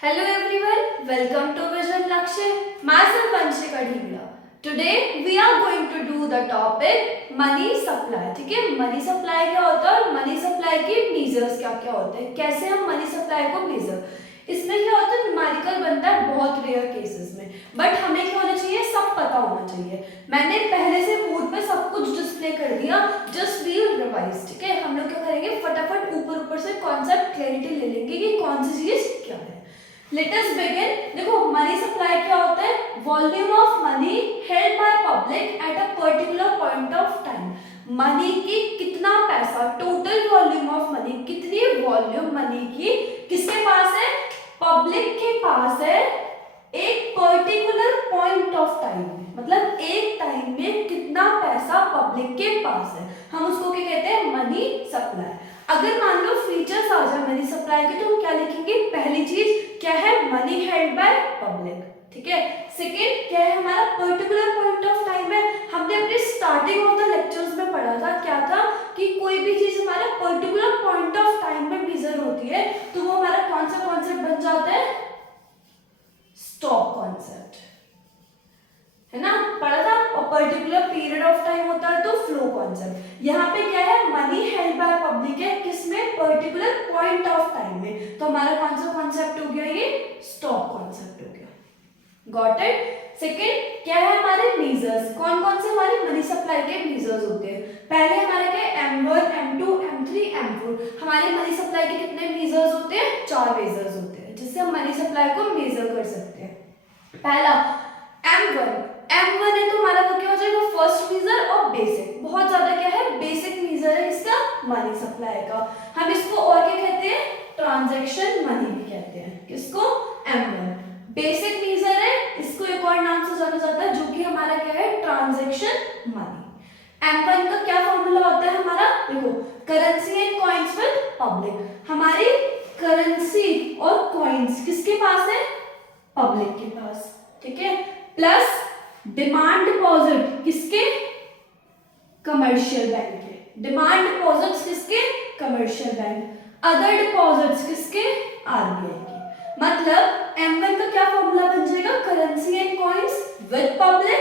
Hello everyone, welcome to Vision Lakshya. Myself Vanshika Dhingla. Today we are going to do the topic money supply. ठीक है, money supply क्या होता है और money supply के measures क्या क्या होते हैं, कैसे हम मनी सप्लाई को मेजर। इसमें क्या होता है, न्यूमेरिकल बनता है बहुत रेयर केसेस में, बट हमें क्या होना चाहिए, सब पता होना चाहिए। मैंने पहले से बोर्ड पे सब कुछ डिस्प्ले कर दिया, जस्ट बी रिवाइज। ठीक है, हम लोग क्या करेंगे, फटाफट ऊपर से कॉन्सेप्ट क्लैरिटी ले लेंगे कि कौन सी चीज क्या है। Let us begin. देखो मनी सप्लाई क्या होता है, volume of money held by public at a particular point of time. Money की कितना पैसा, टोटल वॉल्यूम ऑफ मनी, कितनी वॉल्यूम मनी की किसके पास है, पब्लिक के पास है, एक पर्टिकुलर पॉइंट ऑफ टाइम में। मतलब एक टाइम में कितना पैसा पब्लिक के पास है, हम उसको क्या कहते हैं, मनी सप्लाई। अगर मान लो फीचर्स आ जाए मनी सप्लाई के, तो हम क्या लिखेंगे, पहली चीज क्या है, मनी हेल्ड बाय पब्लिक। ठीक है, सेकंड क्या है, हमारा पर्टिकुलर पॉइंट ऑफ टाइम है। हमने अपने स्टार्टिंग ऑफ द लेक्चर्स में पढ़ा था, क्या था कि कोई भी चीज हमारा पर्टिकुलर पॉइंट ऑफ टाइम में मेजर होती है तो वो हमारा कौन सा कॉन्सेप्ट बन जाता है, स्टॉप कॉन्सेप्ट, है ना, पढ़ा था। और पर्टिकुलर पीरियड ऑफ टाइम होता है तो फ्लो कॉन्सेप्ट। यहाँ पे क्या है, मनी हेल्ड बाय पब्लिक है, किसमें, पर्टिकुलर पॉइंट ऑफ टाइम में, तो हमारा कौन सा कॉन्सेप्ट हो गया, ये स्टॉप कॉन्सेप्ट हो गया। Got it. सेकेंड क्या है, हमारे मेजर्स, कौन कौन से हमारे मनी सप्लाई के मेजर्स होते हैं। पहले हमारे क्या, M1, M2, M3, M4। हमारे मनी सप्लाई के कितने मेजर्स होते हैं, 4 मेजर्स होते हैं जिससे हम मनी सप्लाई को मेजर कर सकते हैं। पहला M1 है तो हमारा वो क्या हो जाएगा, फर्स्ट मेजर और बेसिक। बहुत ज्यादा क्या है, बेसिक मेजर है इसका, मनी सप्लाई का। हम इसको और क्या कहते हैं, ट्रांजैक्शन मनी भी कहते हैं। किसको, M1 बेसिक मेजर है, इसको एक और नाम से जाना जाता है जो कि हमारा क्या है, ट्रांजैक्शन मनी। M1 का क्या फॉर्मूला होता है हमारा, देखो, currency and coins with public. हमारी करेंसी और कॉइन्स किसके पास है, पब्लिक के पास। ठीक है, प्लस डिमांड डिपॉजिट किसके, कमर्शियल बैंक के। डिमांड डिपॉजिट्स किसके, कमर्शियल बैंक। अदर डिपॉजिट्स किसके, आरबीआई के। मतलब M1 का क्या फॉर्मूला बन जाएगा, currency and coins with public,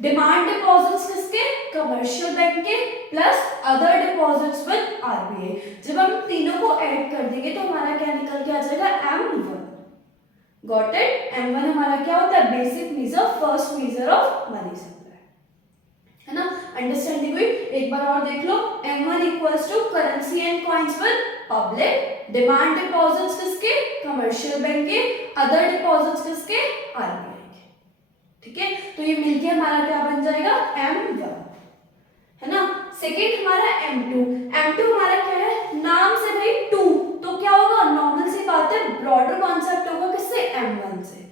demand deposits किसके, कमर्शियल बैंक के, plus other deposits with RBI. जब हम तीनों को ऐड कर देंगे तो हमारा क्या निकल के आ जाएगा, M1। Got it. M1 हमारा क्या होता है, basic measure, first measure of money supply, है ना। अंडरस्टैंडिंग हुई, एक बार और देख लो। M1 equals to currency and coins with public, demand deposits किसके, कमर्शियल बैंक के, अदर डिपॉजिट्स किसके, आरबीआई के। ठीक है, तो ये मिलके हमारा क्या बन जाएगा, M1, है ना। सेकेंड हमारा M2 हमारा क्या है, नाम से भाई 2, तो क्या होगा, नॉर्मल सी बात है, ब्रॉडर कॉन्सेप्ट होगा किससे, M1 से।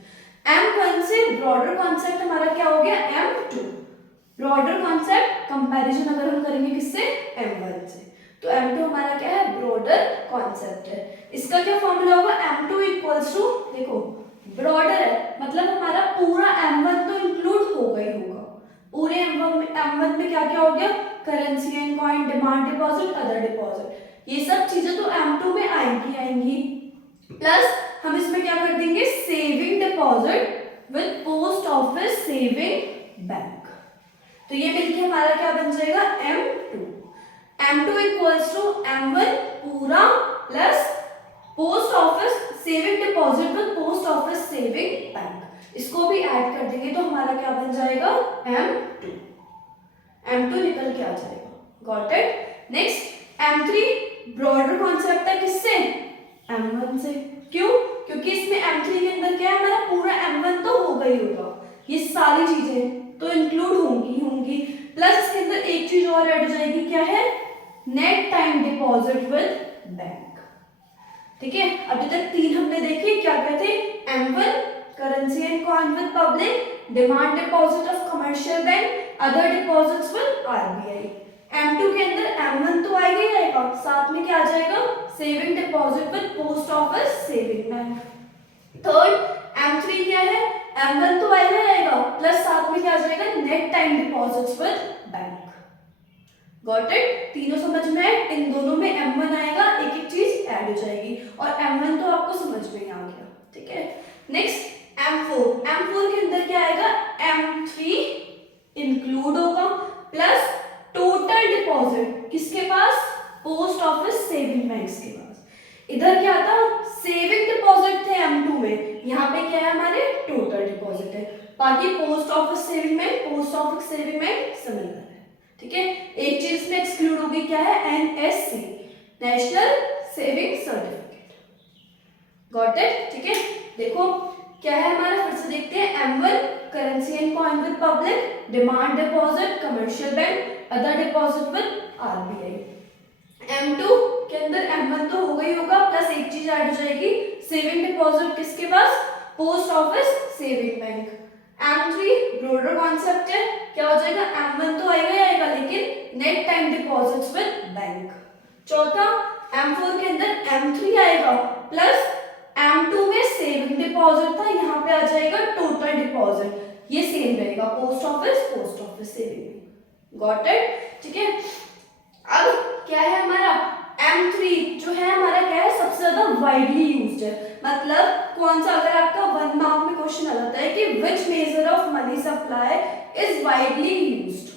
M1 से ब्रॉडर कॉन्सेप्ट हमारा क्या हो गया, M2। ब्रॉडर कॉन्सेप्ट कंपैरिजन अगर हम करेंगे किससे, M1 से, तो M2 हमारा क्या है, ब्रॉडर कॉन्सेप्ट है। इसका क्या फॉर्मूला होगा, M2 इक्वल्स टू, देखो ब्रॉडर है मतलब हमारा पूरा M1 तो इंक्लूड होगा ही होगा। पूरे M1 में क्या क्या हो गया, currency and coin, demand deposit, other deposit, ये सब चीजें तो M2 में आएंगी। प्लस हम इसमें क्या कर देंगे, saving deposit with post office saving bank, तो ये मिलके हमारा क्या बन जाएगा, M2 इक्वल्स टू M1 पूरा plus post office saving deposit with post office saving bank, इसको भी ऐड कर देंगे तो हमारा क्या बन जाएगा, M2 निकल के आ जाएगा। Got it. Next M3 broader concept है किससे, M1 से। क्यों, क्योंकि इसमें M3 के अंदर क्या है, हमारा पूरा M1 तो होगा ही होगा, ये सारी चीजें तो इंक्लूड होंगी, प्लस इसके अंदर एक चीज और ऐड हो जाएगी, क्या है, net time deposit with bank. ठीक है, अभी तक 3 हमने देखे, क्या क्या थे, M1 currency and coin with public, demand deposit of commercial bank, other deposits with RBI. M2 के अंदर M1 तो आएगा ही आएगा, साथ में क्या आ जाएगा, saving deposit with post office saving bank. Third M3 क्या है, M1 तो आएगा ही आएगा, प्लस साथ में क्या आ जाएगा, net time deposits with bank. Got it, तीनों समझ में आए, इन दोनों में M1 आएगा, एक एक चीज ऐड हो जाएगी, और M1 तो आपको समझ में ही आ गया। ठीक है। नेक्स्ट M4 के अंदर क्या आएगा, M3 इंक्लूड होगा प्लस टोटल डिपॉजिट किसके पास, पोस्ट ऑफिस सेविंग बैंक्स के पास। इधर क्या था, सेविंग डिपॉजिट थे M2 में, यहाँ पे क्या है हमारे टोटल डिपॉजिट है। बाकी post office saving bank similar है, ठीक है। एक चीज में एक्सक्लूड होगी, क्या है, NSC, national saving certificate. Got it, ठीक है। देखो क्या है हमारा, फिर से देखते हैं। M1 currency and coin with public, demand deposit commercial bank, other deposit with RBI। M2 के अंदर M1 तो होगा ही होगा, प्लस एक चीज ऐड हो जाएगी, सेविंग डिपॉजिट किसके पास, post office saving bank. M3 broader concept है, क्या हो जाएगा, M1 तो आएगा ही आएगा, लेकिन net time deposits with bank. चौथा M4 के अंदर M3 आएगा प्लस M2 में सेविंग डिपॉजिट था, यहाँ पे आ जाएगा टोटल डिपॉजिट, ये सेम रहेगा, post office saving. Got it, ठीक है। अब क्या है हमारा M3 जो है हमारा, क्या है, सबसे ज्यादा वाइडली यूज्ड है। मतलब कौन सा, अगर आपका 1 मार्क में क्वेश्चन आ जाता है कि which measure of money supply is widely used,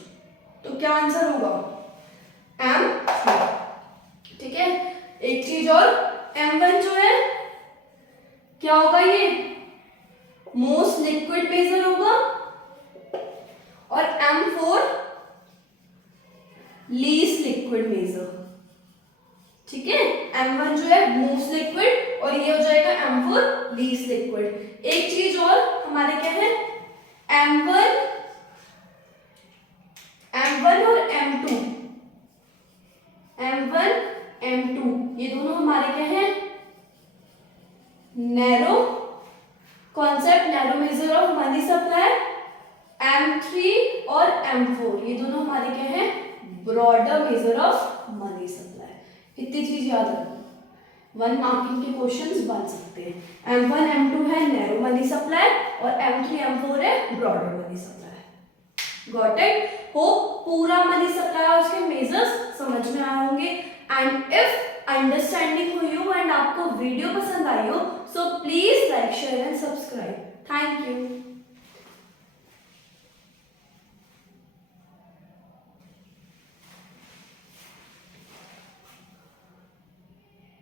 तो क्या आंसर होगा, M3, ठीक है। एक चीज और, M1 जो है क्या होगा, ये मोस्ट लिक्विड मेजर होगा, और M4 लीस्ट लिक्विड मेजर, ठीक है। M1 जो है मोस्ट लिक्विड और ये हो जाएगा M4 लीस्ट लिक्विड। एक चीज और हमारे क्या है, M1 और M2 ये दोनों हमारे क्या है, narrow concept, narrow major of money supply. M3 और M4 ये दोनों हमारे क्या है, broader major of money supply. इतनी चीज याद रखो, 1 मार्किंग के क्वेश्चंस बन सकते हैं। M1 M2 है नैरो मनी सप्लाई और M3 M4 है broader money supply. Got it, hope पूरा मनी सप्लाई और उसके मेजर्स समझ में आए होंगे। एंड इफ अंडरस्टैंडिंग हुई हो एंड आपको वीडियो पसंद आई हो, so please like share and subscribe. Thank you.